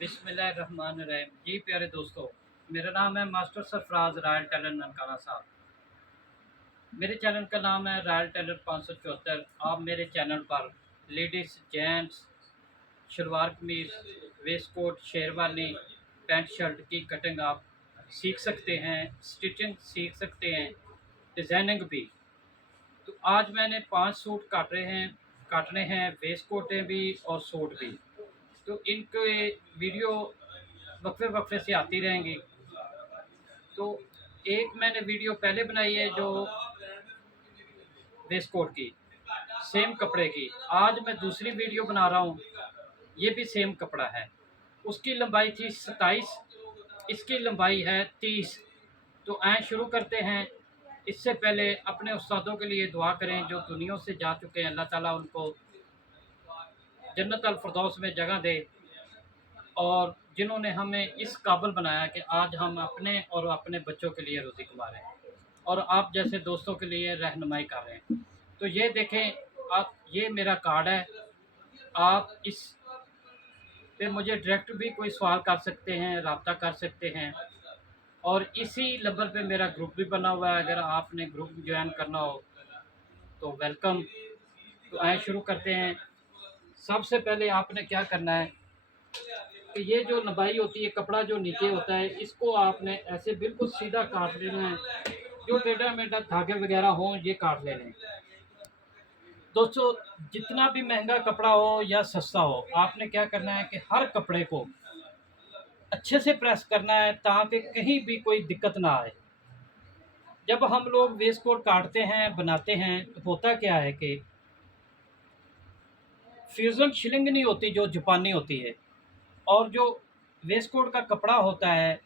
बिस्मिल्लाहिर्रहमानिर्रहीम। जी प्यारे दोस्तों, मेरा नाम है master Sarfaraz royal tailor Nankana Sahib. मेरे चैनल का नाम है रॉयल टेलर 574। आप मेरे चैनल पर ladies, gents, shalwar kameez, waistcoat, sherwani, pant shirt की कटिंग आप सीख सकते हैं, स्टिचिंग सीख सकते हैं, डिज़ाइनिंग भी। तो आज मैंने 5 सूट काटने हैं, वेस्ट कोटें भी और सूट भी। तो इनके वीडियो वक्फे वक्फे से आती रहेंगी। तो एक मैंने वीडियो पहले बनाई है जो वेस्ट कोट की, सेम कपड़े की। आज मैं दूसरी वीडियो बना रहा हूँ, ये भी सेम कपड़ा है। उसकी लंबाई थी 27, इसकी लंबाई है 30। तो आए शुरू करते हैं। इससे पहले अपने उस्तादों के लिए दुआ करें जो दुनिया से जा चुके हैं, अल्लाह ताला उनको जन्नत अल फिरदौस में जगह दे। और जिन्होंने हमें इस काबिल बनाया कि आज हम अपने और अपने बच्चों के लिए रोज़ी कमा रहे हैं और आप जैसे दोस्तों के लिए रहनुमाई कर रहे हैं। तो ये देखें आप, ये मेरा कार्ड है। आप इस पे मुझे डायरेक्ट भी कोई सवाल कर सकते हैं, रब्ता कर सकते हैं। और इसी नंबर पे मेरा ग्रुप भी बना हुआ है, अगर आपने ग्रुप ज्वाइन करना हो तो वेलकम। तो आए शुरू करते हैं। सबसे पहले आपने क्या करना है कि ये जो लंबाई होती है, कपड़ा जो नीचे होता है, इसको आपने ऐसे बिल्कुल सीधा काट लेना है। जो टेढ़ा मेढ़ा धागे वगैरह हों ये काट लेने हैं। दोस्तों, जितना भी महंगा कपड़ा हो या सस्ता हो, आपने क्या करना है कि हर कपड़े को अच्छे से प्रेस करना है ताकि कहीं भी कोई दिक्कत ना आए। जब हम लोग वेस्ट कोट काटते हैं, बनाते हैं, तो होता क्या है कि फ्यूज़न शिलिंग नहीं होती जो जापानी होती है, और जो वेस्ट कोट का कपड़ा होता है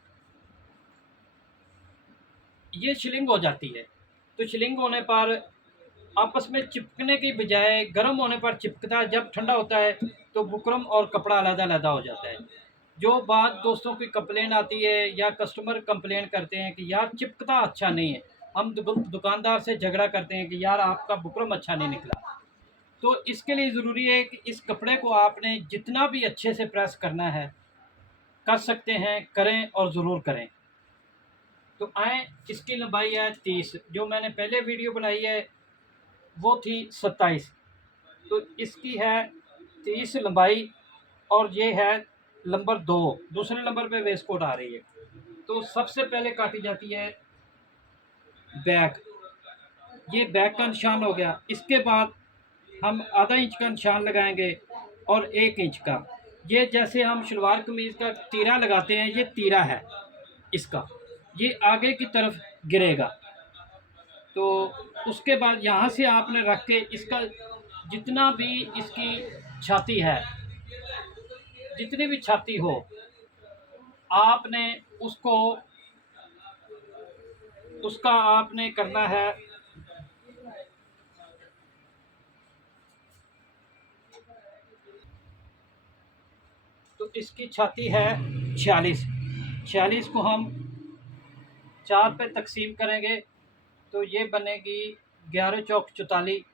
ये शिलिंग हो जाती है। तो शिलिंग होने पर आपस में चिपकने की बजाय गर्म होने पर चिपकता है, जब ठंडा होता है तो बुकरम और कपड़ा अलग-अलग हो जाता है। जो बात दोस्तों की कंप्लेन आती है या कस्टमर कंप्लेन करते हैं कि यार चिपकता अच्छा नहीं है, हम दुकानदार से झगड़ा करते हैं कि यार आपका बुकरम अच्छा नहीं निकला। तो इसके लिए ज़रूरी है कि इस कपड़े को आपने जितना भी अच्छे से प्रेस करना है, कर सकते हैं, करें और ज़रूर करें। तो आए, इसकी लंबाई है 30, जो मैंने पहले वीडियो बनाई है वो थी 27। तो इसकी है 30 लंबाई, और ये है नंबर 2, दूसरे नंबर पे वेस्ट कोट आ रही है। तो सबसे पहले काटी जाती है बैक। ये बैक का निशान हो गया। इसके बाद हम आधा इंच का निशान लगाएंगे और 1 इंच का। ये जैसे हम शलवार कमीज़ का तीरा लगाते हैं, ये तीरा है इसका, ये आगे की तरफ गिरेगा। तो उसके बाद यहाँ से आपने रख के इसका जितना भी इसकी छाती है, जितनी भी छाती हो, आपने उसको उसका आपने करना है। तो इसकी छाती है 46। 46 को हम 4 पे तकसीम करेंगे तो ये बनेगी 11 चौक 44,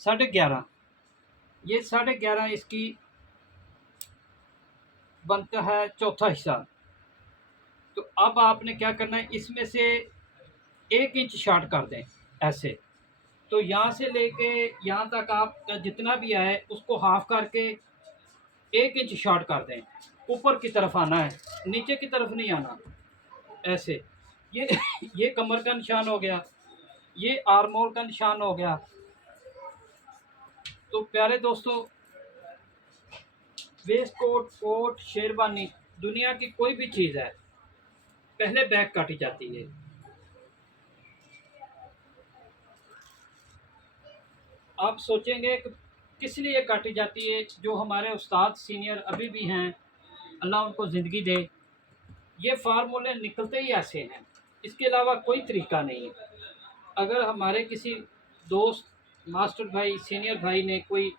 11.5। ये 11.5 इसकी बनता है चौथा हिस्सा। तो अब आपने क्या करना है, इसमें से 1 इंच शार्ट कर दें ऐसे। तो यहाँ से लेके यहाँ तक आपका जितना भी है उसको हाफ करके 1 इंच शॉर्ट कर दें। ऊपर की तरफ आना है, नीचे की तरफ नहीं आना। ऐसे ये ये कमर का निशान हो गया, ये आर्मोल का निशान हो गया। तो प्यारे दोस्तों, वेस्ट कोट, कोट, शेरवानी, दुनिया की कोई भी चीज़ है, पहले बैक काटी जाती है। आप सोचेंगे कि किस लिए काटी जाती है। जो हमारे उस्ताद सीनियर अभी भी हैं, अल्लाह उनको ज़िंदगी दे, ये फार्मूले निकलते ही ऐसे हैं, इसके अलावा कोई तरीका नहीं है। अगर हमारे किसी दोस्त, मास्टर भाई, सीनियर भाई ने कोई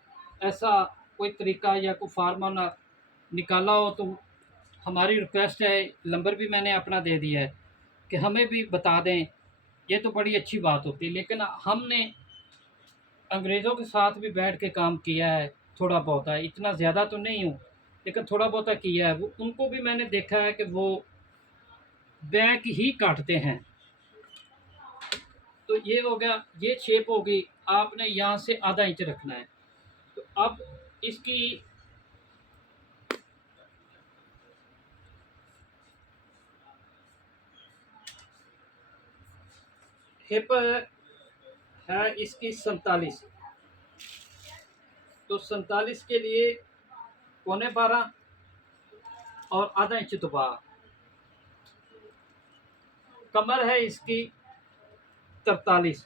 ऐसा कोई तरीका या कोई फार्मूला निकाला हो तो हमारी रिक्वेस्ट है, नंबर भी मैंने अपना दे दिया है, कि हमें भी बता दें। ये तो बड़ी अच्छी बात होती है। लेकिन हमने अंग्रेज़ों के साथ भी बैठ के काम किया है, थोड़ा बहुत है, इतना ज़्यादा तो नहीं हूँ। लेकिन थोड़ा बहुत किया है, वो उनको भी मैंने देखा है कि वो बैक ही काटते हैं। तो ये हो गया, ये शेप होगी, आपने यहाँ से आधा इंच रखना है। तो अब इसकी हिप है इसकी 47, तो 47 के लिए 12.25 और आधा इंच दबा। कमर है इसकी 43,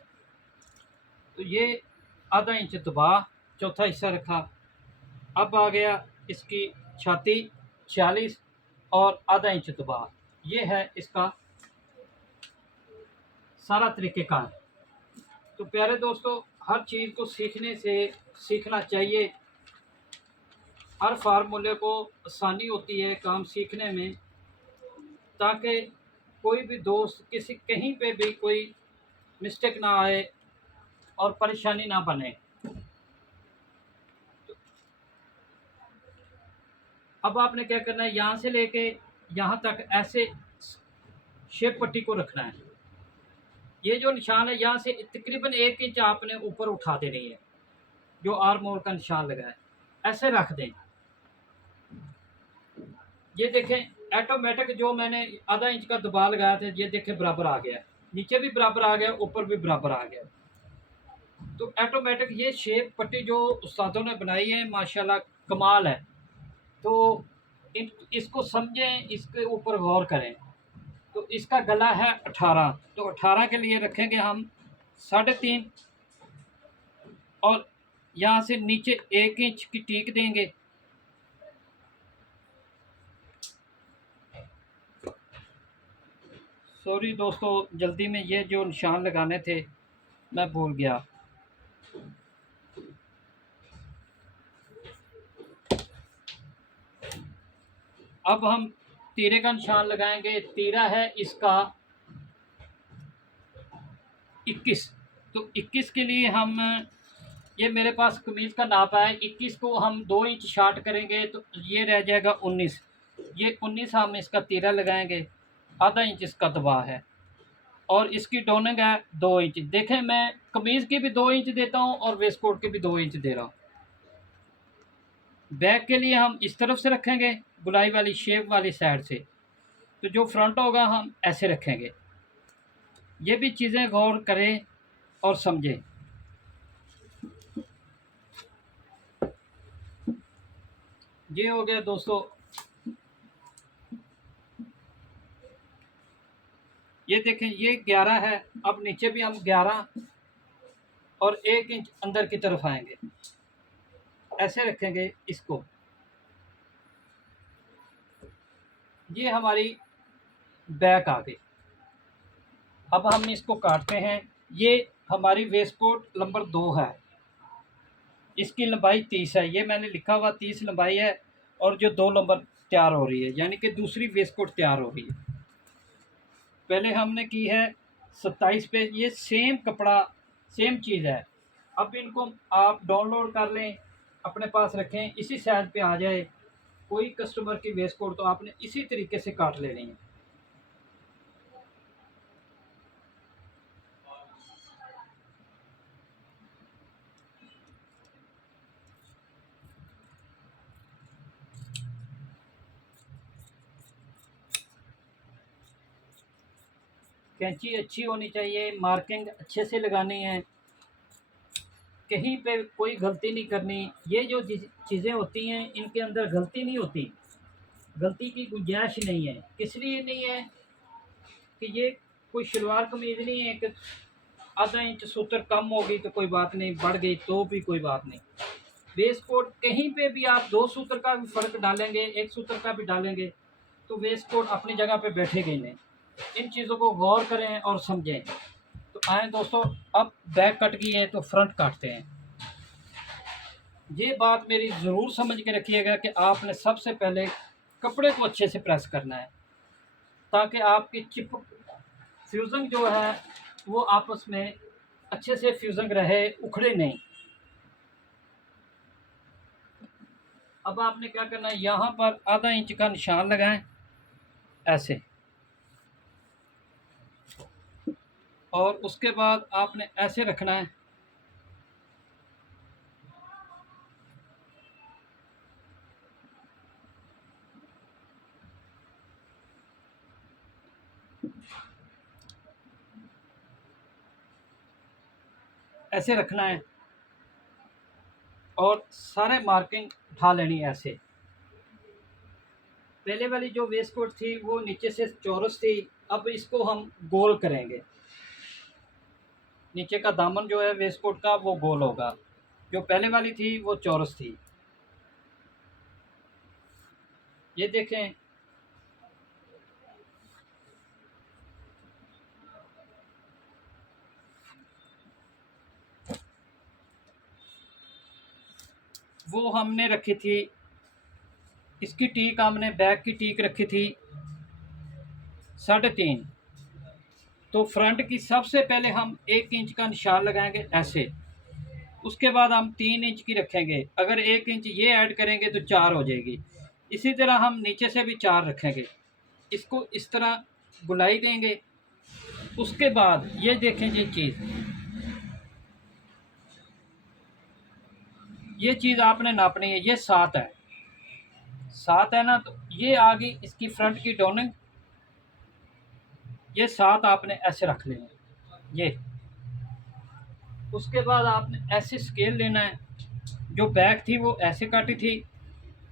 तो ये आधा इंच दबा चौथा हिस्सा रखा। अब आ गया इसकी छाती 46 और आधा इंच दबा। ये है इसका सारा तरीक़ेकार। तो प्यारे दोस्तों, हर चीज़ को सीखने से सीखना चाहिए। हर फार्मूले को आसानी होती है काम सीखने में, ताकि कोई भी दोस्त किसी कहीं पे भी कोई मिस्टेक ना आए और परेशानी ना बने। अब आपने क्या करना है, यहाँ से लेके यहाँ तक ऐसे शेप पट्टी को रखना है। ये जो निशान है यहाँ से तकरीबन 1 इंच आपने ऊपर उठा देनी है, जो आर्म होल का निशान लगा है ऐसे रख दें। ये देखें ऑटोमेटिक जो मैंने आधा इंच का दबाव लगाया था, ये देखें बराबर आ गया, नीचे भी बराबर आ गया, ऊपर भी बराबर आ गया। तो ऑटोमेटिक ये शेप पट्टी जो उस्तादों ने बनाई है माशाल्लाह कमाल है। तो इसको समझें, इसके ऊपर गौर करें। तो इसका गला है 18, तो 18 के लिए रखेंगे हम 3.5 और यहाँ से नीचे 1 इंच की टीक देंगे। सॉरी दोस्तों, जल्दी में ये जो निशान लगाने थे मैं भूल गया। अब हम तीरे का निशान लगाएंगे। तीरा है इसका 21, तो 21 के लिए हम, ये मेरे पास कमीज़ का नाप है, 21 को हम 2 इंच शार्ट करेंगे तो ये रह जाएगा 19। ये 19 हम इसका तीरा लगाएंगे, आधा इंच इसका दबाव है और इसकी डोनिंग है 2 इंच। देखें मैं कमीज़ की भी 2 इंच देता हूँ और वेस्ट कोट की भी 2 इंच दे रहा हूँ। बैक के लिए हम इस तरफ से रखेंगे, गुलाई वाली शेप वाली साइड से, तो जो फ्रंट होगा हम ऐसे रखेंगे। ये भी चीज़ें गौर करें और समझें। ये हो गया दोस्तों, ये देखें ये 11 है। अब नीचे भी हम 11 और 1 इंच अंदर की तरफ आएंगे, ऐसे रखेंगे इसको। ये हमारी बैक आ गई। अब हम इसको काटते हैं। ये हमारी वेस्ट कोट नंबर 2 है, इसकी लंबाई 30 है। ये मैंने लिखा हुआ 30 लंबाई है और जो 2 नंबर तैयार हो रही है, यानी कि दूसरी वेस्ट कोट तैयार हो रही है। पहले हमने की है 27 पे। ये सेम कपड़ा सेम चीज़ है। अब इनको आप डाउनलोड कर लें, अपने पास रखें, इसी साइज़ पे आ जाए। कोई कस्टमर की वेस्ट कोट तो आपने इसी तरीके से काट लेनी है। कैंची अच्छी होनी चाहिए, मार्किंग अच्छे से लगानी है, कहीं पे कोई गलती नहीं करनी। ये जो चीज़ें होती हैं इनके अंदर गलती नहीं होती, गलती की गुंजाइश नहीं है। किस लिए नहीं है कि ये कोई शलवार कमीज़ नहीं है कि आधा इंच सूत्र कम होगी तो कोई बात नहीं, बढ़ गई तो भी कोई बात नहीं। वेस्ट कोट कहीं पे भी आप 2 सूत्र का भी फ़र्क डालेंगे, 1 सूत्र का भी डालेंगे, तो वेस्ट कोट अपनी जगह पे बैठेगी नहीं। इन चीज़ों को गौर करें और समझें। तो आए दोस्तों, अब बैक कट गई है तो फ्रंट काटते हैं। ये बात मेरी ज़रूर समझ के रखिएगा कि आपने सबसे पहले कपड़े को अच्छे से प्रेस करना है, ताकि आपकी चिप फ्यूज़न जो है वो आपस में अच्छे से फ्यूज़न रहे, उखड़े नहीं। अब आपने क्या करना है, यहाँ पर आधा इंच का निशान लगाएं ऐसे, और उसके बाद आपने ऐसे रखना है। ऐसे रखना है और सारे मार्किंग उठा लेनी है ऐसे। पहले वाली जो वेस्ट कोट थी वो नीचे से चौरस थी, अब इसको हम गोल करेंगे। नीचे का दामन जो है वेस्ट कोट का वो गोल होगा, जो पहले वाली थी वो चौरस थी। ये देखें, वो हमने रखी थी, इसकी टीक हमने बैक की टीक रखी थी 3.5। तो फ्रंट की सबसे पहले हम 1 इंच का निशान लगाएंगे ऐसे, उसके बाद हम 3 इंच की रखेंगे। अगर 1 इंच ये ऐड करेंगे तो 4 हो जाएगी। इसी तरह हम नीचे से भी 4 रखेंगे। इसको इस तरह बुलाई देंगे। उसके बाद ये देखें, ये चीज़ आपने नापनी है। ये 7 है, 7 है ना, तो ये आ गई इसकी फ्रंट की डोनिंग। ये 7 आपने ऐसे रख लेंगे ये। उसके बाद आपने ऐसे स्केल लेना है। जो बैक थी वो ऐसे काटी थी,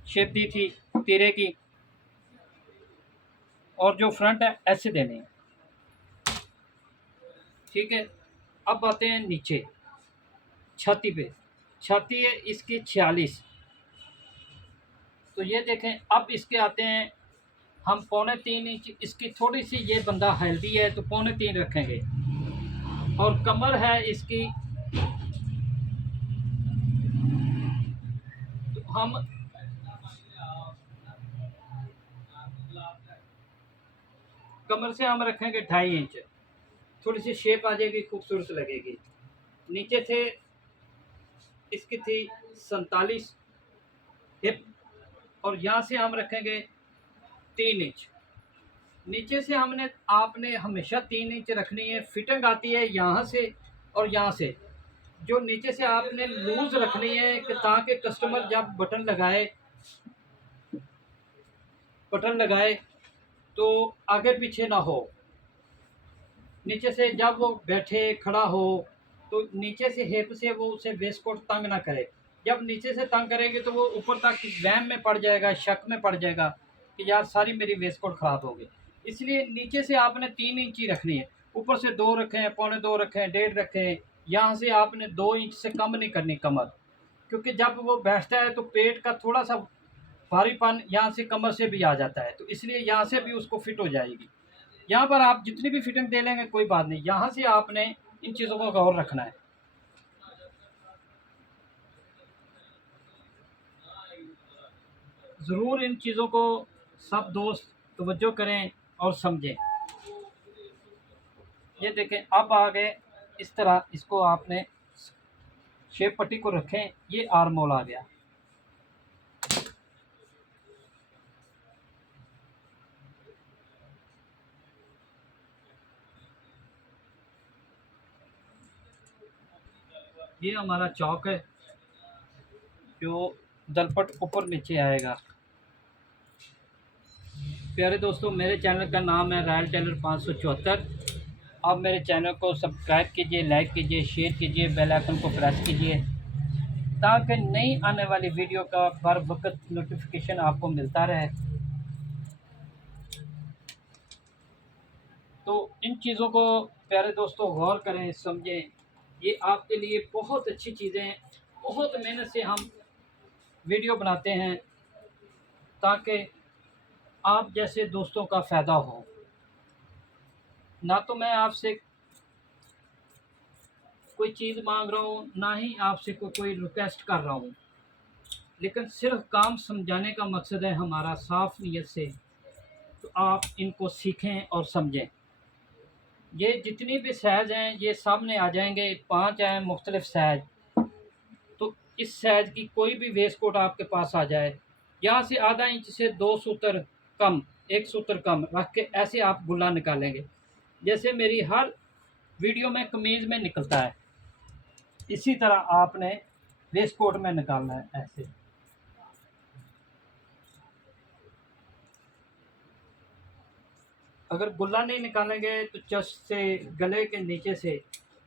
शेप दी थी तिरे की, और जो फ्रंट है ऐसे देने हैं। ठीक है। अब आते हैं नीचे छाती पे। छाती है इसकी 46। तो ये देखें, अब इसके आते हैं हम 3.25 इंच। इसकी थोड़ी सी ये बंदा हेल्दी है तो 3.25 रखेंगे। और कमर है इसकी, तो हम कमर से हम रखेंगे 2.5 इंच। थोड़ी सी शेप आ जाएगी, खूबसूरत लगेगी। नीचे थे इसकी थी 47 हिप, और यहाँ से हम रखेंगे 3 इंच। नीचे से हमने आपने हमेशा 3 इंच रखनी है। फिटिंग आती है यहाँ से और यहाँ से। जो नीचे से आपने लूज रखनी है कि ताकि कस्टमर जब बटन लगाए तो आगे पीछे ना हो। नीचे से जब वो बैठे खड़ा हो तो नीचे से हिप से वो उसे वेस्ट कोट तंग ना करे। जब नीचे से तंग करेगी तो वो ऊपर तक वहम में पड़ जाएगा, शक में पड़ जाएगा कि यार सारी मेरी वेस्ट कोट ख़राब हो गई। इसलिए नीचे से आपने 3 इंच ही रखनी है। ऊपर से 2 रखें, 2.25 रखें, 1.5 रखें। यहाँ से आपने 2 इंच से कम नहीं करनी कमर, क्योंकि जब वो बैठता है तो पेट का थोड़ा सा भारीपन यहाँ से कमर से भी आ जाता है, तो इसलिए यहाँ से भी उसको फिट हो जाएगी। यहाँ पर आप जितनी भी फिटिंग दे लेंगे कोई बात नहीं, यहाँ से आपने इन चीज़ों को गौर रखना है। ज़रूर इन चीज़ों को सब दोस्त तवज्जो करें और समझें। ये देखें, अब आ गए इस तरह। इसको आपने शेप पट्टी को रखें, ये आर्म होल आ गया। ये हमारा चौक है जो दलपट ऊपर नीचे आएगा। प्यारे दोस्तों, मेरे चैनल का नाम है रॉयल टेलर 574। आप मेरे चैनल को सब्सक्राइब कीजिए, लाइक कीजिए, शेयर कीजिए, बेल आइकन को प्रेस कीजिए, ताकि नई आने वाली वीडियो का बर वक्त नोटिफिकेशन आपको मिलता रहे। तो इन चीज़ों को प्यारे दोस्तों गौर करें, समझें। ये आपके लिए बहुत अच्छी चीज़ें हैं। बहुत मेहनत से हम वीडियो बनाते हैं ताकि आप जैसे दोस्तों का फ़ायदा हो। ना तो मैं आपसे कोई चीज़ मांग रहा हूँ, ना ही आपसे कोई रिक्वेस्ट कर रहा हूँ, लेकिन सिर्फ काम समझाने का मकसद है हमारा, साफ़ नीयत से। तो आप इनको सीखें और समझें। ये जितनी भी साइज़ हैं ये सामने आ जाएंगे, 5 हैं मुख्तलिफ़ साइज़। तो इस साइज़ की कोई भी वेस्ट कोट आपके पास आ जाए, यहाँ से आधा इंच से 2 सूत्र कम, 1 सूत्र कम रख के ऐसे आप गुल्ला निकालेंगे। जैसे मेरी हर वीडियो में कमीज़ में निकलता है, इसी तरह आपने वेस्ट कोट में निकालना है ऐसे। अगर गुल्ला नहीं निकालेंगे तो चेस्ट से, गले के नीचे से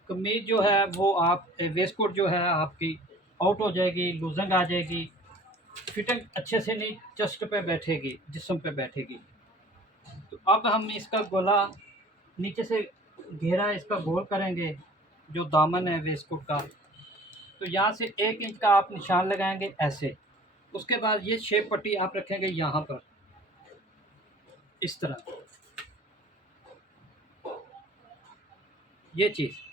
कमीज जो है वो आप वेस्ट कोट जो है आपकी आउट हो जाएगी, लूजंग आ जाएगी, फिटिंग अच्छे से नहीं चेस्ट पे बैठेगी, जिस्म पे बैठेगी। तो अब हम इसका गोला नीचे से घेरा इसका गोल करेंगे, जो दामन है वेस्ट कोट का, तो यहाँ से 1 इंच का आप निशान लगाएंगे ऐसे। उसके बाद ये शेप पट्टी आप रखेंगे यहाँ पर इस तरह, ये चीज़।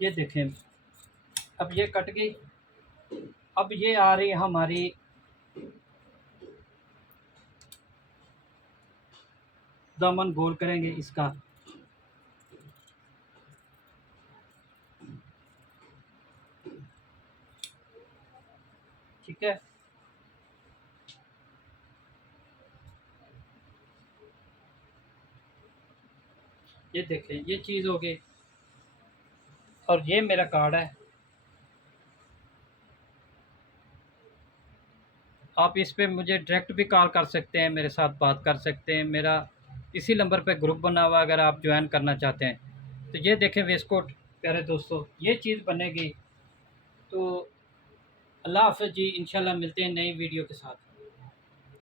ये देखें, अब ये कट गई। अब ये आ रही है हमारी दामन, गोल करेंगे इसका। ठीक है, ये देखें, ये चीज़ हो गई। और ये मेरा कार्ड है, आप इस पे मुझे डायरेक्ट भी कॉल कर सकते हैं, मेरे साथ बात कर सकते हैं। मेरा इसी नंबर पे ग्रुप बना हुआ है, अगर आप ज्वाइन करना चाहते हैं। तो ये देखें वेस्ट कोट प्यारे दोस्तों, ये चीज़ बनेगी। तो अल्लाह हाफ़िज़ जी, इंशाल्लाह मिलते हैं नई वीडियो के साथ।